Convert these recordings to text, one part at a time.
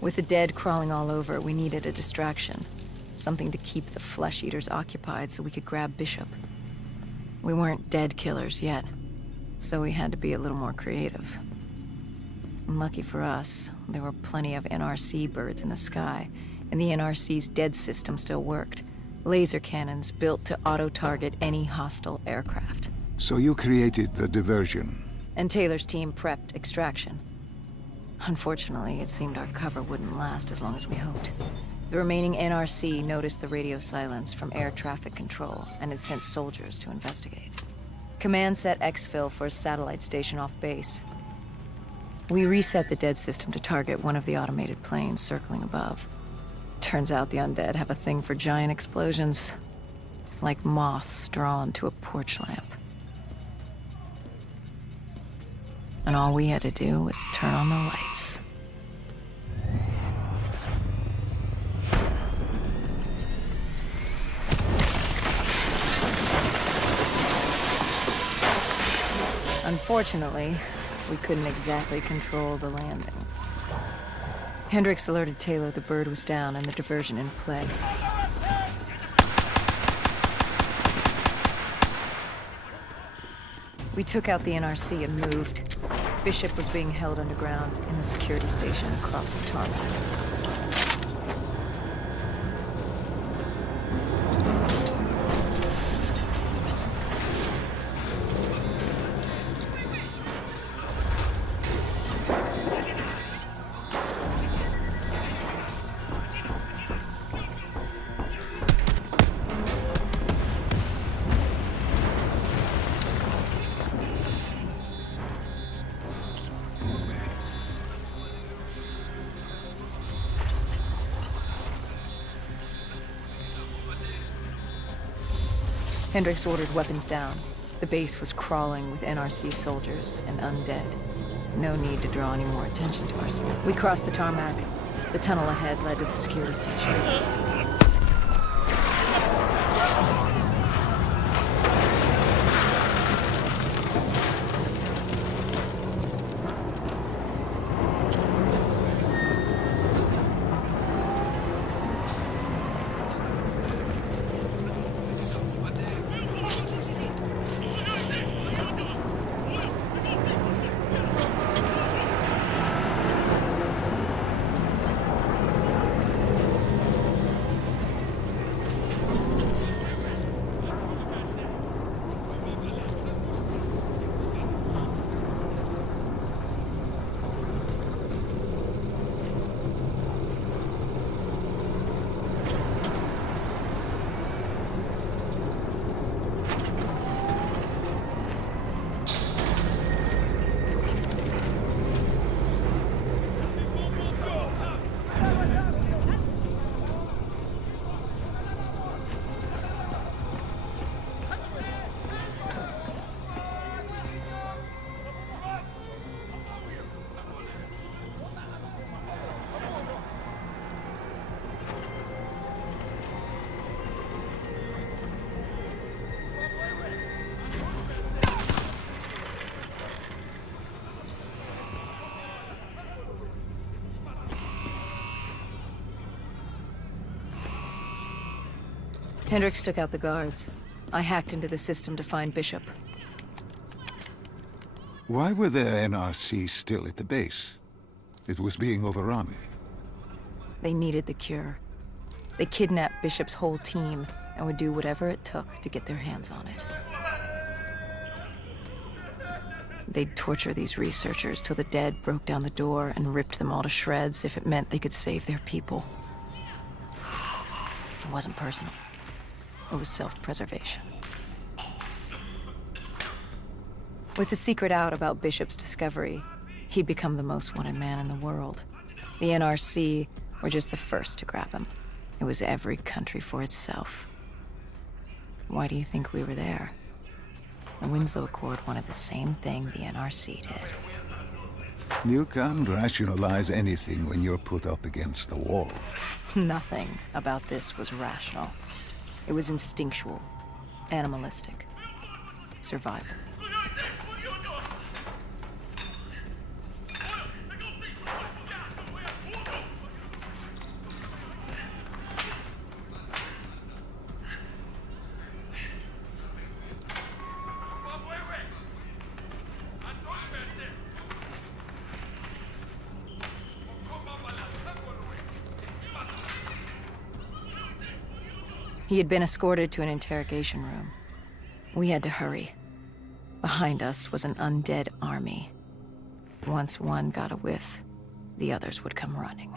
With the dead crawling all over, we needed a distraction. Something to keep the flesh-eaters occupied so we could grab Bishop. We weren't dead killers yet, so we had to be a little more creative. And lucky for us, there were plenty of NRC birds in the sky, and the NRC's dead system still worked. Laser cannons built to auto-target any hostile aircraft. So you created the diversion. And Taylor's team prepped extraction. Unfortunately, it seemed our cover wouldn't last as long as we hoped. The remaining NRC noticed the radio silence from air traffic control, and it sent soldiers to investigate. Command set exfil for a satellite station off base. We reset the dead system to target one of the automated planes circling above. Turns out the undead have a thing for giant explosions, like moths drawn to a porch lamp. And all we had to do was turn on the lights. Unfortunately, we couldn't exactly control the landing. Hendricks alerted Taylor the bird was down and the diversion in play. We took out the NRC and moved. Bishop was being held underground in the security station across the tarmac. Hendricks ordered weapons down. The base was crawling with NRC soldiers and undead. No need to draw any more attention to ourselves. We crossed the tarmac. The tunnel ahead led to the security station. Hendricks took out the guards. I hacked into the system to find Bishop. Why were there NRC still at the base? It was being overrun. They needed the cure. They kidnapped Bishop's whole team and would do whatever it took to get their hands on it. They'd torture these researchers till the dead broke down the door and ripped them all to shreds if it meant they could save their people. It wasn't personal. It was self-preservation. With the secret out about Bishop's discovery, he'd become the most wanted man in the world. The NRC were just the first to grab him. It was every country for itself. Why do you think we were there? The Winslow Accord wanted the same thing the NRC did. You can't rationalize anything when you're put up against the wall. Nothing about this was rational. It was instinctual, animalistic, survival. He had been escorted to an interrogation room. We had to hurry. Behind us was an undead army. Once one got a whiff, the others would come running.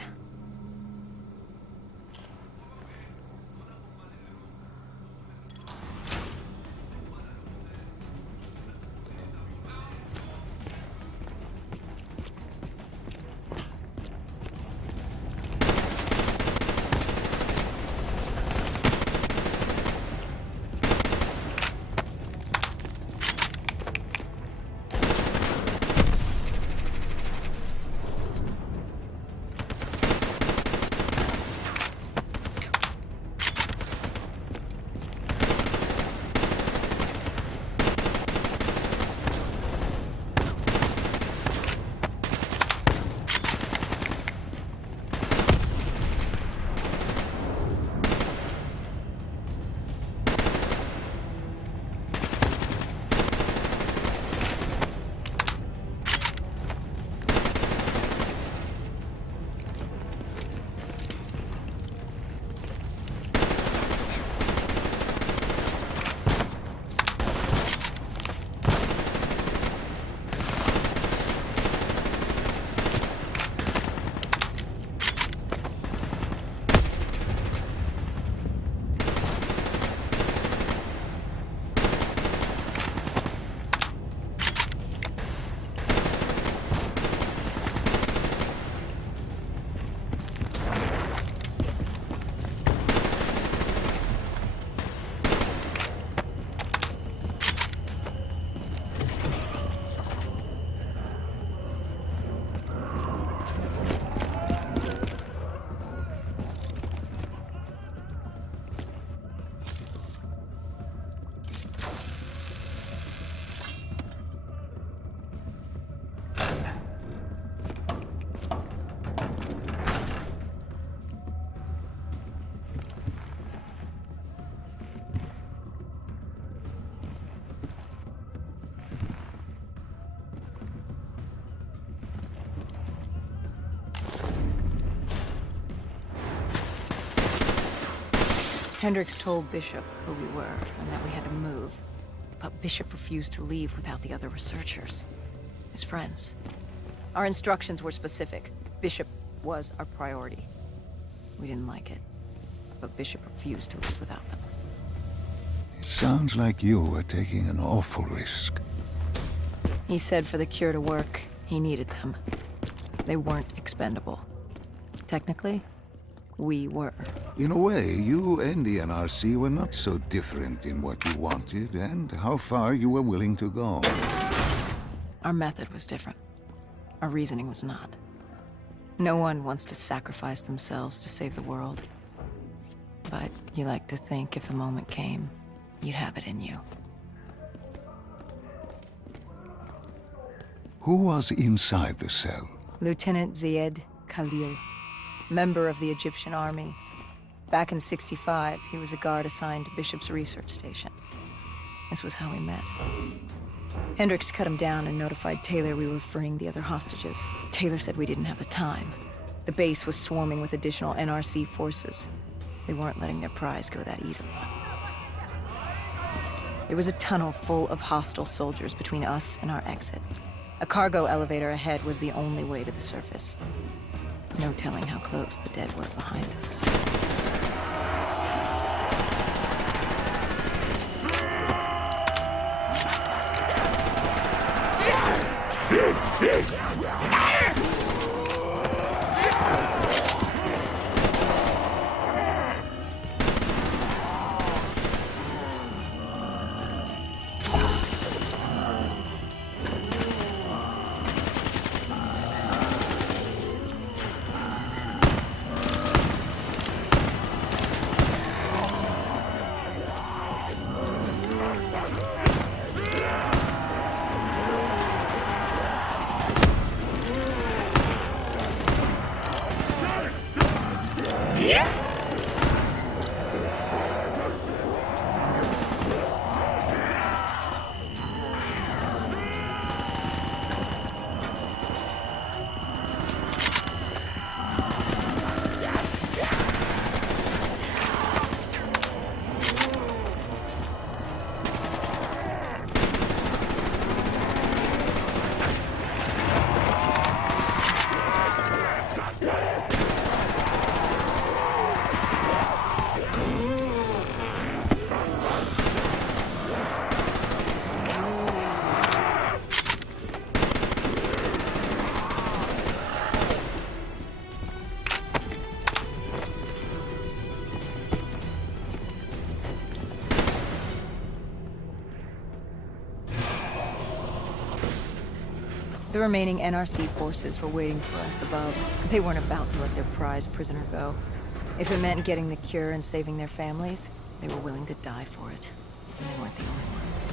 Hendricks told Bishop who we were and that we had to move. But Bishop refused to leave without the other researchers. His friends. Our instructions were specific. Bishop was our priority. We didn't like it. But Bishop refused to leave without them. It sounds like you were taking an awful risk. He said for the cure to work, he needed them. They weren't expendable. Technically, we were. In a way, you and the NRC were not so different in what you wanted and how far you were willing to go. Our method was different. Our reasoning was not. No one wants to sacrifice themselves to save the world. But you like to think if the moment came, you'd have it in you. Who was inside the cell? Lieutenant Ziyed Khalil, member of the Egyptian army. Back in '65, he was a guard assigned to Bishop's research station. This was how we met. Hendricks cut him down and notified Taylor we were freeing the other hostages. Taylor said we didn't have the time. The base was swarming with additional NRC forces. They weren't letting their prize go that easily. There was a tunnel full of hostile soldiers between us and our exit. A cargo elevator ahead was the only way to the surface. No telling how close the dead were behind us. The remaining NRC forces were waiting for us above. They weren't about to let their prize prisoner go. If it meant getting the cure and saving their families, they were willing to die for it. And they weren't the only ones.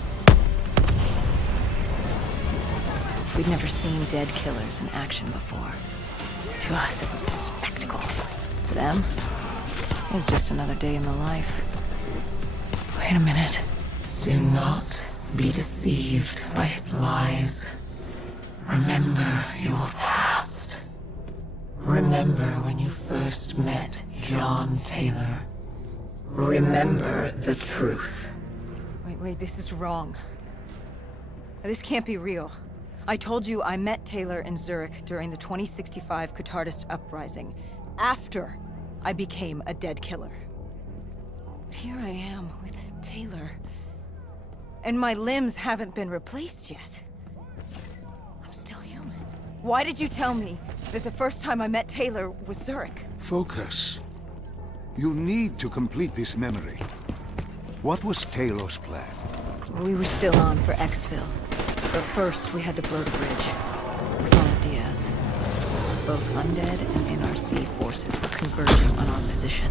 We'd never seen dead killers in action before. To us, it was a spectacle. To them, it was just another day in the life. Wait a minute. Do not be deceived by his lies. Remember your past. Remember when you first met John Taylor. Remember the truth. Wait, this is wrong. This can't be real. I told you I met Taylor in Zurich during the 2065 Catardist Uprising, after I became a dead killer. But here I am with Taylor, and my limbs haven't been replaced yet. I'm still human. Why did you tell me that the first time I met Taylor was Zurich? Focus. You need to complete this memory. What was Taylor's plan? We were still on for exfil. But first, we had to blow the bridge. We followed Diaz. Both undead and NRC forces were converging on our position.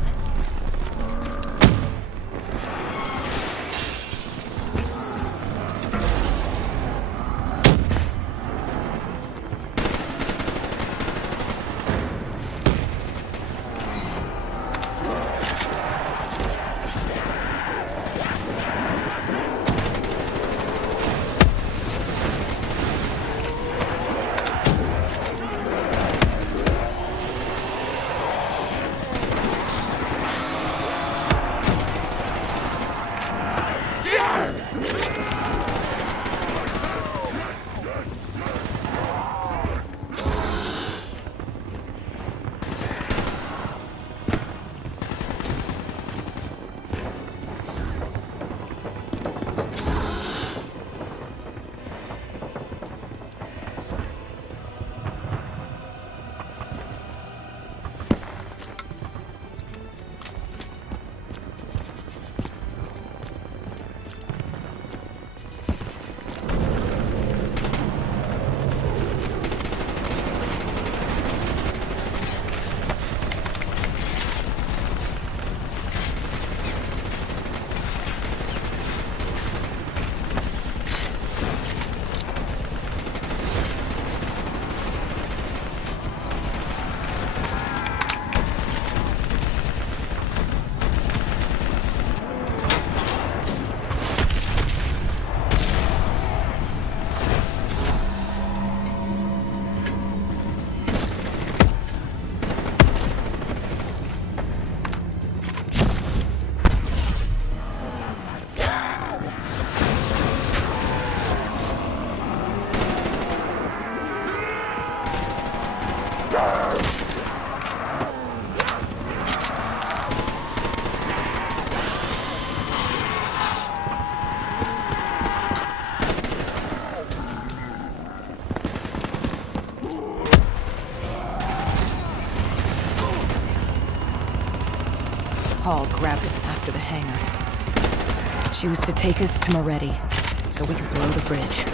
Paul grabbed us after the hangar. She was to take us to Moretti, so we could blow the bridge.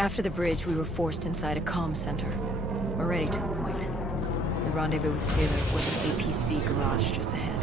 After the bridge, we were forced inside a comm center. Already took point. The rendezvous with Taylor was an APC garage just ahead.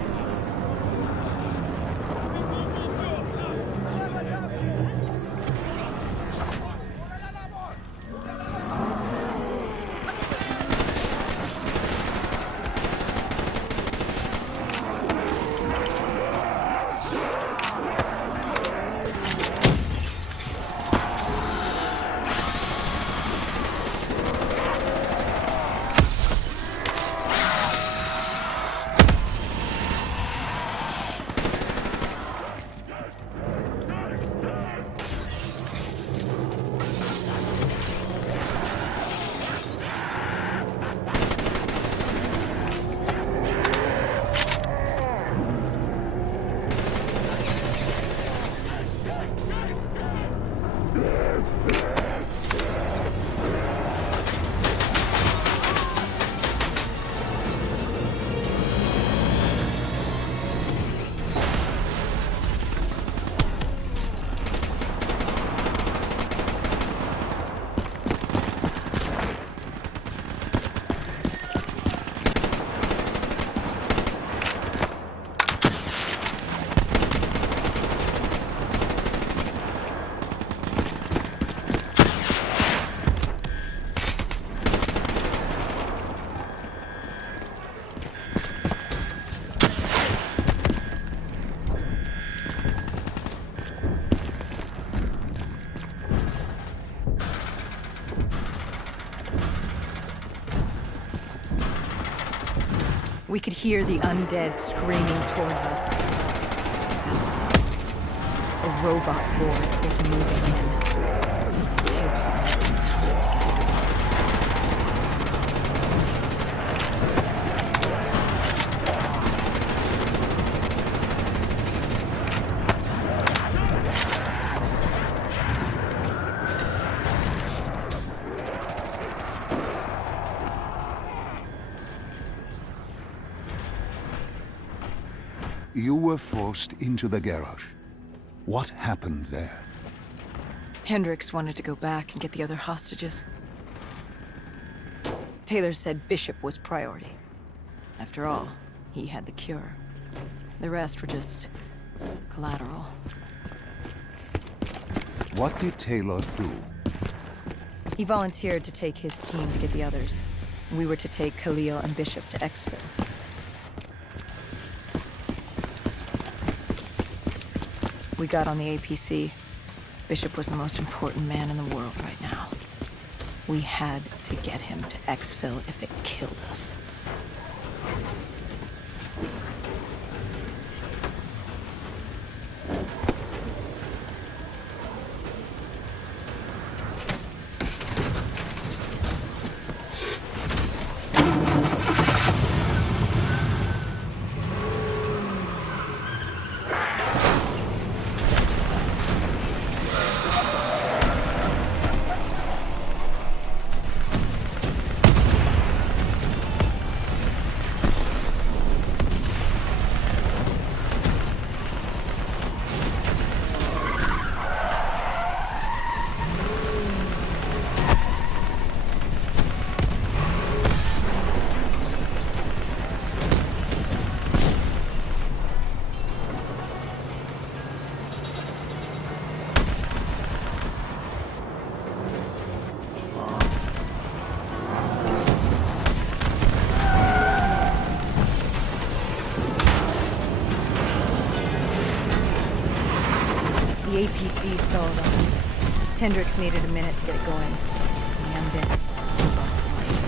We could hear the undead screaming towards us. That was it. A robot horde was moving in. Taylor had some time to get it. You were forced into the garage. What happened there? Hendricks wanted to go back and get the other hostages. Taylor said Bishop was priority. After all, he had the cure. The rest were just collateral. What did Taylor do? He volunteered to take his team to get the others. We were to take Khalil and Bishop to exfil. We got on the APC. Bishop was the most important man in the world right now. We had to get him to exfil if it killed us. The APC stalled us. Hendricks needed a minute to get it going. The undead robots away.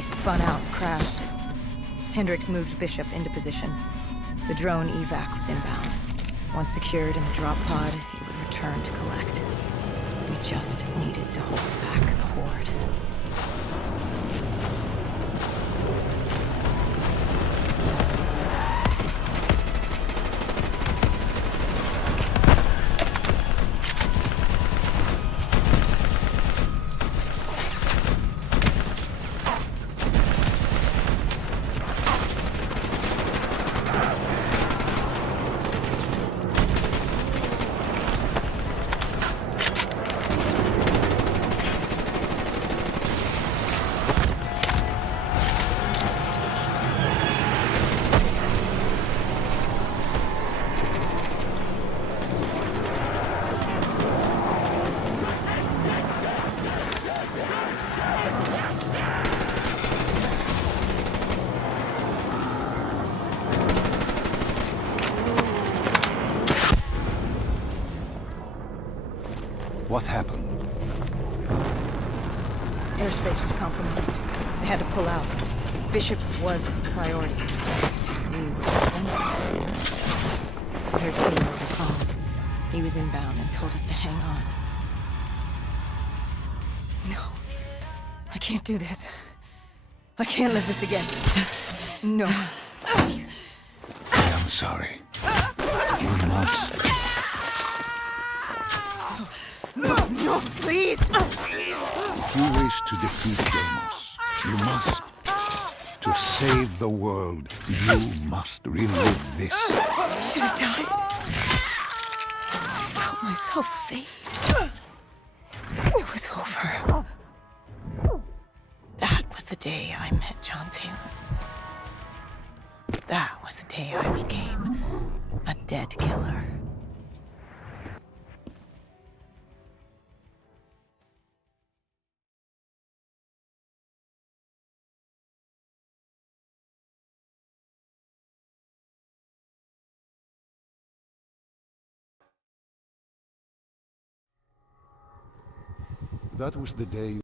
He spun out and crashed. Hendricks moved Bishop into position. The drone evac was inbound. Once secured in the drop pod, it would return to collect. We just needed to hold back the Horde. What happened? Airspace was compromised. They had to pull out. Bishop was priority. We were distant. We heard Taylor over comms. He was inbound and told us to hang on. No. I can't do this. I can't live this again. No. Please. I am sorry. You must. No, please! If you wish to defeat Deimos, you must. To save the world, you must relive this. I should have died. I felt myself fade. It was over. That was the day I met John Taylor. That was the day I became a dead killer. That was the day you